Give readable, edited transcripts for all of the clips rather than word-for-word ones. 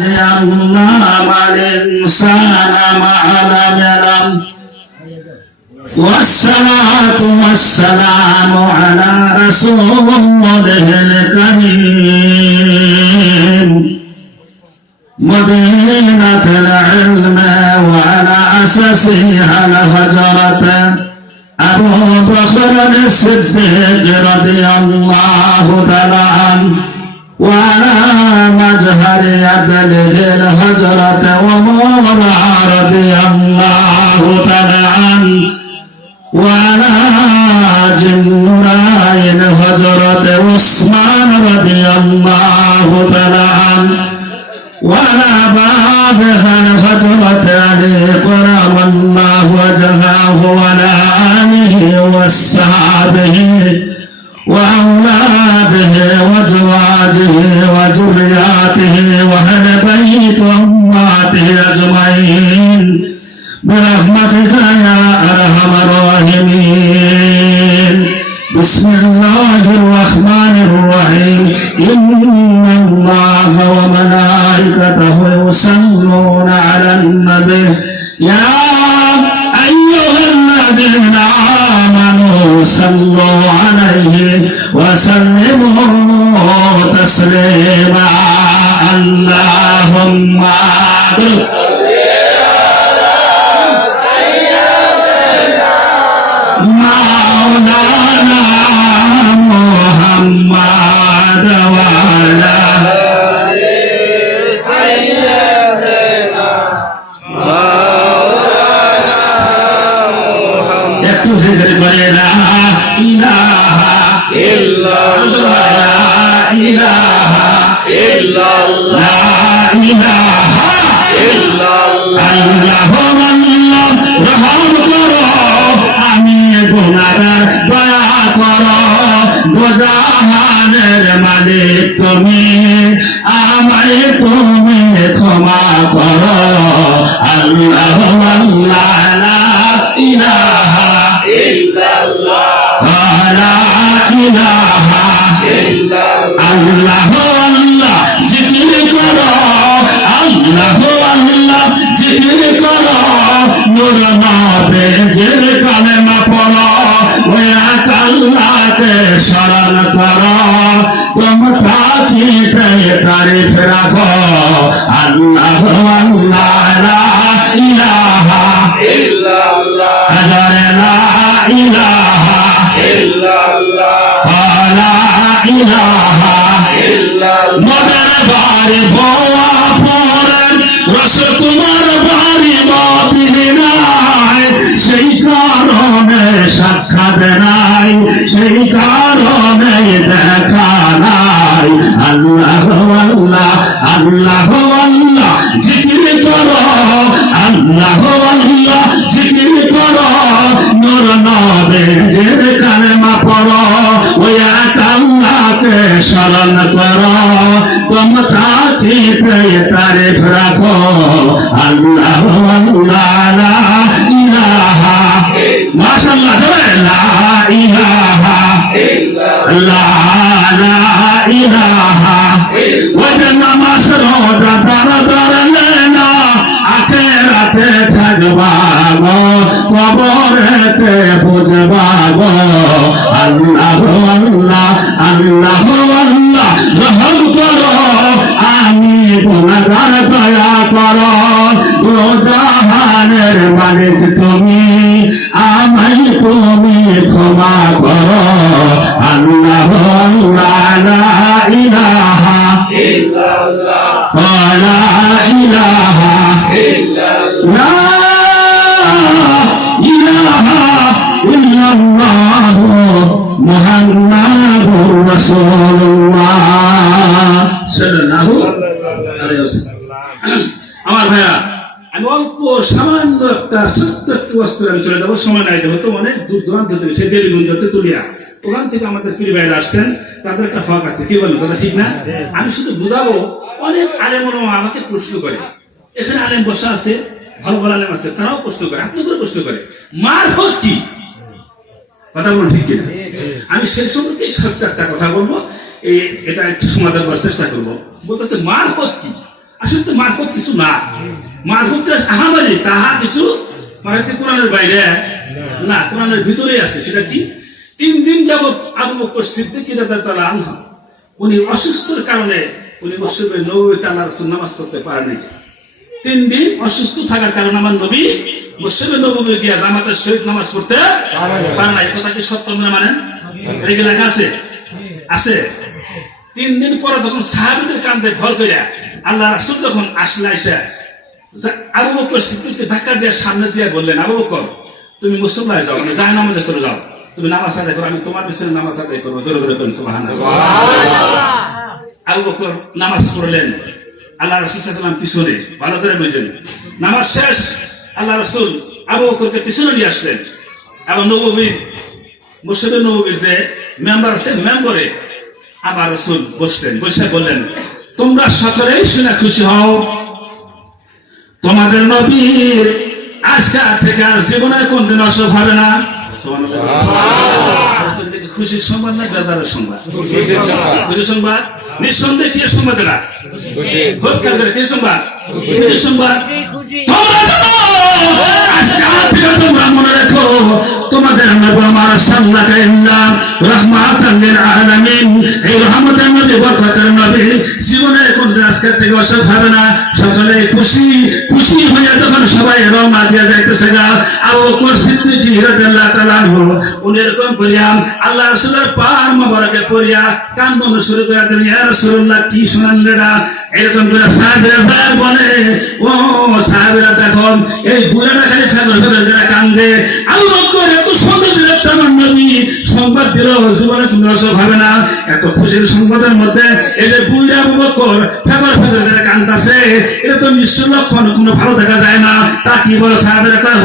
الله الإنسان ما لم يلم والصلاة والسلام على رسوله الكريم مدينة العلم وعلى أساسها الهجرة أبو بكر الصديق رضي الله تعالى عنه وعلى مجهر يدله الهجرة ومولى رضي الله تعالى عنه وعلى جنراي الهجرة عثمان رضي الله تعالى عنه وعلى بابها الهجرة علي كرم الله وجهه وعلى آله وصحبه وأولاده وأزواجه وذرياته وأهل بيت أمته أجمعين برحمتك يا أرحم الراحمين. بسم الله الرحمن الرحيم. إن الله وملائكته يصلون على النبي يا أيها الذين آمنوا صلوا عليه وسلموا تسليما. اللهم صل على سيدنا مولانا محمد وعلى آل سيدنا مولانا محمد. একটু জিকির করে লা ইলাহা ইল্লাল্লাহ লা ইলাহা ইল্লাল্লাহ লা ইলাহা ইল্লাল্লাহ। আল্লাহ রহম করো আমি গুনাহগার দয়া করো দোজাহানের মালিক তুমি আমায় তুমি ক্ষমা করো। আল্লাহ আল্লাহ লা ইলাহা ইল্লাল্লাহ লা ইলাহা ইল্লাল্লাহ। আল্লাহ আল্লাহ জিকির করো আল্লাহ আল্লাহ জিকির করো নূর নবীর কালেমা পড়ো ওই আল্লাহকে শরণ করো তুম থাকিতে তারিফ রাখো। আল্লাহ আল্লাহ লা ইলাহা ইল্লাল্লাহ লা ইলাহা ইল্লাল্লাহ লা ইলাহা ইল্লাল্লাহ। মদের বাড়ি বোয়া পড়েন রসুল তোমার বাড়ি মদিনায় সেই কারণে সাক্ষাৎ নাই সেই কারণে দেখা নাই। আল্লাহ আল্লাহ আল্লাহ আল্লাহ জিকির করো আল্লাহ আল্লাহ জিকির করো নূর নবীর কালেমা পড়ো ওই আল্লাহকে শরণ করো তুম থাকিতে তারিফ রাখো। আল্লাহ আল্লাহ লা ইলাহা মাশাআল্লাহ জোরে লা ইলাহা ইল্লাল্লাহ লা ইলাহা ওই নামাজ রোজা দান না আখিরাতে থাকবা গো কবরেতে বুঝবা গো। আল্লাহ আল্লাহ আল্লাহ আল্লাহ রহম করো আমি গুনাহগার দয়া করো দোজাহানের মালিক তুমি আমায় তুমি ক্ষমা করো। আল্লাহ আল্লাহ লা ইলাহা ইল্লাল্লাহ লা ইলাহা ইল্লাল্লাহ মুহাম্মাদুর রাসূলুল্লাহ সাল্লাল্লাহু আলাইহি ওয়াসাল্লাম। আমার ভাইয়া আমি অল্প সামান্য একটা ছোট্ট একটু বস্তু আমি চলে যাবো সময় নাই যেহেতু অনেক দূর দূরান্ত থেকে সে দেবীগঞ্জ তুলিয়া ওখান থেকে আমাদের পীর ভাইরা আসছেন তাদের একটা হক আছে কি বলবো কথা ঠিক না? আমি শুধু বুঝাবো অনেক আলেম আমাকে প্রশ্ন করে এখানে আলেম বসা আছে ভালো ভালো আলেম আছে তারাও প্রশ্ন করে আপনি করে প্রশ্ন করে মার হক কি কথা বলুন ঠিক কিনা? আমি সেই সম্পর্কে ছোট্ট একটা কথা বলবো এটা একটু সমাধান করার চেষ্টা করবো। বলতেছে মার হক কি? আসলে তো মারফত কিছু না, মারফত আহামারি তাহা কিছু মানে কোরআনের বাইরে না, কোরআনের ভিতরে আছে। সেটা কি? 3 দিন যাবত আবু বকর সিদ্দিক রাদিয়াল্লাহু আনহু উনি অসুস্থর কারণে উনি মসজিদে নববীতে আল্লাহর রাসূল নামাজ পড়তে পারেন। 3 দিন অসুস্থ থাকার কারণে আমার নবী মসজিদে নববী গিয়া জামাতের সহিত নামাজ পড়তে পারে না। এই কথা কি সত্য মনে মানেন? এটা লেখা আছে, আছে। 3 দিন পরে যখন সাহাবীদের কান্দে ভর করে আল্লাহ রাসূল যখন আসলে আইসা আবু বকর সিদ্দিককে ধাক্কা দিয়ে সামনে দিয়ে বললেন, আবু বকর তুমি মুসল্লায় যাও, আমি জায় নামাজে চলে যাও, তুমি নামাজ আদায় করো, আমি তোমার পিছনে নামাজ আদায় করবো। জোরে জোরে বলেন সুবহানাল্লাহ। আবু বকর নামাজ পড়লেন, আল্লাহ রাসূল সাল্লাল্লাহু আলাইহি ওয়াসাল্লাম পিছনে। ভালো করে বুঝেন, নামাজ শেষ, আল্লাহ রাসূল আবু বকরকে পিছনে নিয়ে আসলেন এবং নববীর মসজিদে নববীর যে মেম্বার আছে মেম্বরে আবার রাসূল বসলেন, বসে বললেন, তোমরা সকলেই শুনে খুশি হও, তোমাদের নবীর আজকে থেকে আর জীবনে কোনদিন অসুখ হবে না। খুশির সংবাদ না বেজারের সংবাদ? খুশির সংবাদ। নিঃসন্দেহে কি সংবাদ? এরা খুব খেয়াল করে কি সংবাদ? খুশির সংবাদ। তোমরা মনে রেখো, তোমাদের নবী আমার সাল্লাল্লাহু রাহমাতাল লিল আলামিন, এই রহমতের নবী, বরকতের নবী, জীবনে কোন আজকে থেকে অসুখ হবে না। সকলে খুশি খুশি হয়ে যখন সবাই রওনা দিয়ে যাইতেছে গা, আবু বকর সিদ্দিক রাদিয়াল্লাহু তাআলা আনহু উনি এরকম করিয়া আল্লাহ রাসূলের পার মোবারকে পড়িয়া কান্দন শুরু করে দিলেন, ইয়া রাসূলুল্লাহ কি শুনান লেডা? এরকম করে সাহাবীরা বলে, ও সাহাবীরা দেখো এই বুড়াটা খালি ফেগর ফেগর করে কান্দে। আবু বকর এত সুন্দর একটা নবী সংবাদ দিল জীবনে কোনো অসুখ হবে না। এত খুশির সংবাদের মধ্যে এই যে বুড়া আবু বকর ফেগর ফেগর করে কান্দাছে, এটা তো নিশ্চয় লক্ষণ, কোনো ভালো দেখা যায় না। তা কি বলো সাহাবীরা কয়,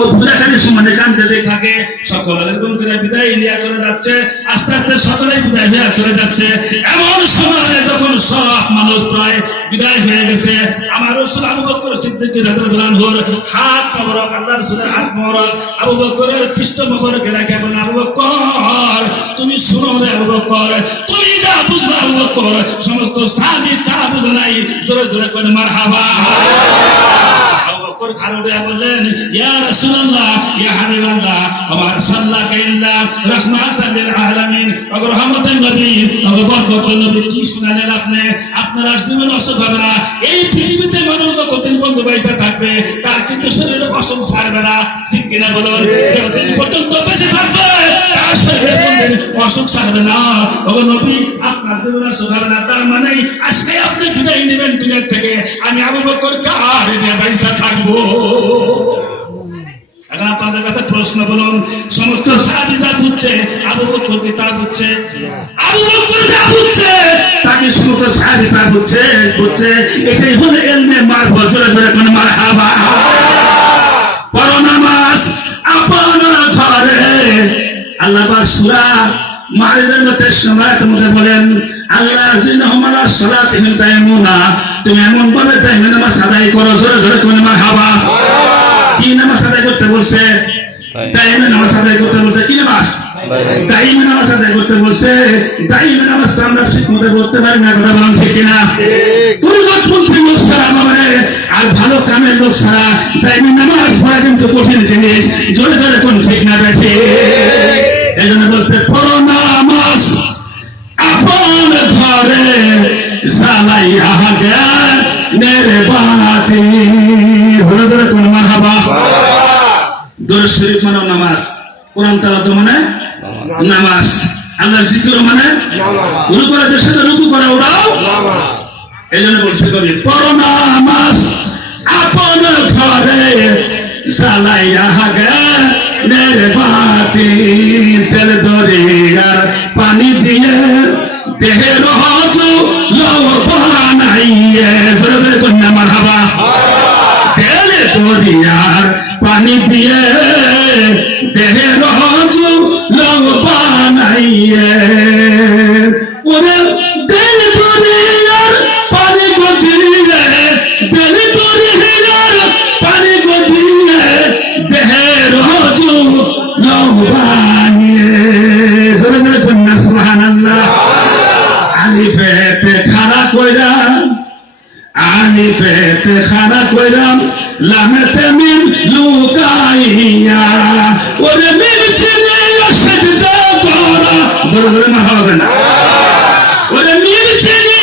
ও বুড়া খালি সমানে কান্দতে থাকে। সকলে এরকম করে বিদায় নিয়ে চলে যাচ্ছে, আস্তে আস্তে সকলেই বিদায় হয়ে চলে যাচ্ছে। এমন সময় যখন সব মানুষ প্রায় বিদায় হয়ে গেছে, আমার রাসূল আবু বকর সিদ্দিক রাদিয়াল্লাহু আনহুর হাত মোবারক, আল্লাহ রাসূলের হাত মোবারক আবু বকরের পৃষ্ঠ মোবারকে রেখে বলেন, আবু বকর তুমি শুনো রে আবু বকর, তুমি যা বুঝবা আবু বকর সমস্ত সাহাবী তা বুঝে নাই। জোরে জোরে করে মারহাবা। আবু বকর খাড়া বললেন, ইয়া রাসূলুল্লাহ, ইয়া হাবিবাল্লাহ, আমার সাল্লাল্লাহু ইল্লা রাহমাতাল লিল আলামিন, ওগো রহমতের নবী, ওগো বরকতের নবী, কি শুনালেন আপনি? আপনার আর জীবনে অসুখ হবে না। এই পৃথিবীতে মানুষ যতদিন বন্ধু বাইসা থাকবে তার কিন্তু শরীরে অসুখ ছাড়বে না, ঠিক কিনা বলুন? যতদিন পর্যন্ত বেঁচে থাকবে তার শরীরে কোনদিন অসুখ ছাড়বে না। ওগো নবী, আপনার জীবনে অসুখ হবে না। তার মানে আজকে আপনি বিদায় নেবেন দুনিয়া থেকে, আমি আবু বকর কার নিয়ে বাইসা থাকবো? এখন আপনাদের কাছে প্রশ্ন, বলুন, সমস্ত সাহাবী যা বুঝছে আবু বকর কি তা বুঝছে? আবু বকর যা বুঝছে তাকে সমস্ত সাহাবী তা বুঝছে, বুঝছে। এটাই হলো ইলমে মারফত। জোরে জোরে কোন মারহাবা। পড়ো নামাজ আপন ঘরে। আল্লাহ পাক সূরা মাইদার 23 নম্বরের মধ্যে বলেন, আল্লাযিনা হুম আলা সালাতিহিম দায়িমুনা, তুমি এমন ভাবে দায়িমে নামাজ আদায় করো। জোরে জোরে কোন মারহাবা। কি নামাজ আদায় করতে বলছে? দাইমে নামাজ আদায় করতে বলছে। কি নামাজ? দাইমে নামাজ আদায় করতে বলছে। দাইমে নামাজ তো আমরা ঠিক মতো করতে পারি না, কথা বলুন ঠিক কিনা? দুর্গতপন্থী লোক ছাড়া মানে আর ভালো কামের লোক ছাড়া দাইমে নামাজ পড়া কিন্তু কঠিন জিনিস। জোরে জোরে কোন ঠিক না বেছে? এই জন্য বলতে, পড়ো নামাজ আপন ঘরে, জ্বালাইয়া জ্ঞানের বাতি। জোরে জোরে কোন মারহাবা। দরুদ শরীফ মানে নামাজ, কোরআন তেলাওয়াত মানে নামাজ, আল্লাহর জিকির মানে নামাজ, রুকু করে দেশে রুকু করে ওরাও নামাজ। এইজন্য বলছে কবি, পড়ো নামাজ আপন ঘরে, জ্বালাইয়া জ্ঞানের বাতি। তেল দরিয়ার পানি দিয়ে দেহের হজু লও বানাইয়ে। জোরে জোরে কন্যা মারহাবা। তেল দরিয়ার পানি দিয়ে দেহের হজু লও বানাইয়ে। ওরে তেল দরিয়ার পানি গো দিয়ে, তেল দরিয়ার পানি গো দিয়ে দেহের হজু লও বানিয়ে। জোরে জোরে কন্যা সুবহানাল্লাহ। আলিফে খাড়া কইরা, আলিফ তে খানা কইরাম লামেতে মিম লুকাইয়া ওরে মিম চিনে সেজদা করা জোরে জোরে না হবে না ওরে মিম চিনে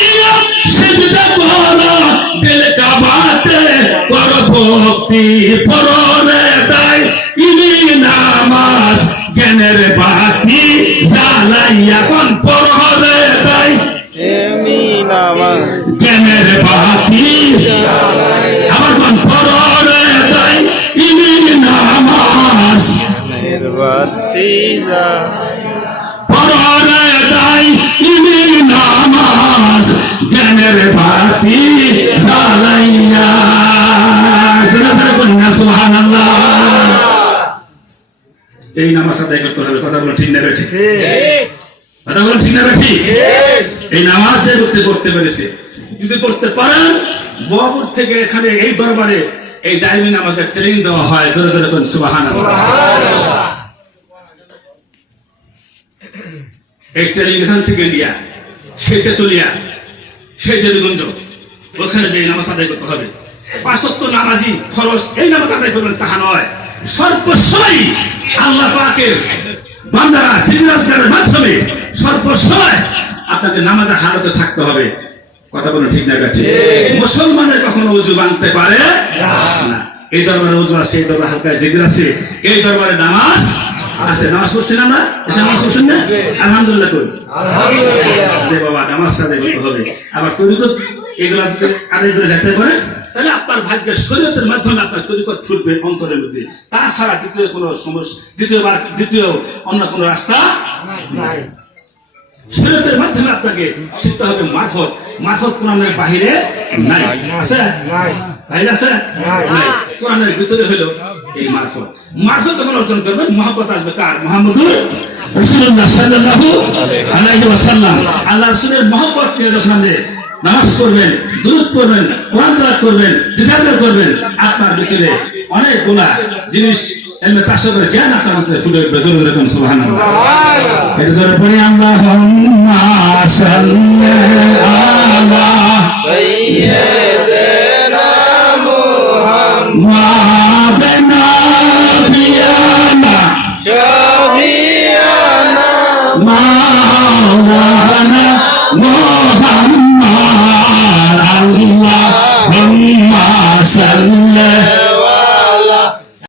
সেজদা করা দিল কাবাতে কর ভক্তি পরনে দাই ইনি নামাজ জ্ঞানের বাতি জ্বালাইয়া কোন পরনে দাই জ্ঞানের বাতি আমার কোন পরনে দাই ইনি নামাজ পরনে দাই ইনি নামাজ জ্ঞানের বাতি জ্বালাইয়া জোরে জোরে বলুন না সুবহানাল্লাহ। এই নামাজ আদায় করতে হবে কথা বলুন ঠিক না বেঠিক কথা বলুন ঠিক না বেঠিক এই নামাজ যে করতে পেরেছে যদি করতে পারেন বহপুর থেকে এখানে এই দরবারে এই দায়মি নামাজের ট্রেনিং দেওয়া হয় জোরে জোরে বলুন সুবহানাল্লাহ। এই ট্রেনিং এখান থেকে নিয়া সেই তেতুলিয়া সেই দেবীগঞ্জ ওখানে যে নামাজ আদায় করতে হবে 5 ওয়াক্ত নামাজি খরচ এই নামাজ আদায় করবেন তাহা নয় সর্বসময় আল্লাহ পাকের বান্দারা সিজদার মাধ্যমে সর্বসময় আপনাকে নামাজের হালতে থাকতে হবে কথা বলুন ঠিক না ঠিক মুসলমানের কখনো ওযু ভাঙতে পারে না এই দরবারে ওযু আছে এই দরবারে হালকা জিকির আছে এই দরবারে নামাজ আছে নামাজ পড়ছেন না এসে নামাজ পড়ছেন না আলহামদুলিল্লাহ কই আলহামদুলিল্লাহ বাবা নামাজ আদায় করতে হবে আবার তরিকত এগুলা যদি আদায় করে যেতে পারেন তাহলে আপনার ভাগ্যের শরীয়তের মাধ্যমে আপনার তরিকত ফুটবে অন্তরের মধ্যে তাছাড়া দ্বিতীয় কোনো সমস্যা দ্বিতীয় অন্য কোনো রাস্তা নাই শরীয়তের মাধ্যমে আপনাকে শিখতে হবে মারফত কোরআনের বাহিরে নাই আছে বাইরে আছে নাই কোরআনের ভিতরে হলো এই মারফত যখন অর্জন করবেন মহব্বত আসবে কার মুহাম্মদুর রাসূলুল্লাহ সাল্লাল্লাহু আলাইহি ওয়াসাল্লাম আল্লাহ রাসূলের মহব্বত নিয়ে যখন আপনি নামাজ পড়বেন দুরূদ পড়বেন কোরআন তেলাওয়াত করবেন জিকির করবেন আপনার ভিতরে অনেকগুলা জিনিস এমনি তাসবের জ্ঞান আপনার ভিতরে ফুটে উঠবে জোরে জোরে কোন সুবহানাল্লাহ এটা ধরে পড়ি আল্লাহুম্মা সাল্লি আলা সাইয়্যিদিনা মুহাম্মাদ নাবিয়ানা শাফিয়ানা মাওলানা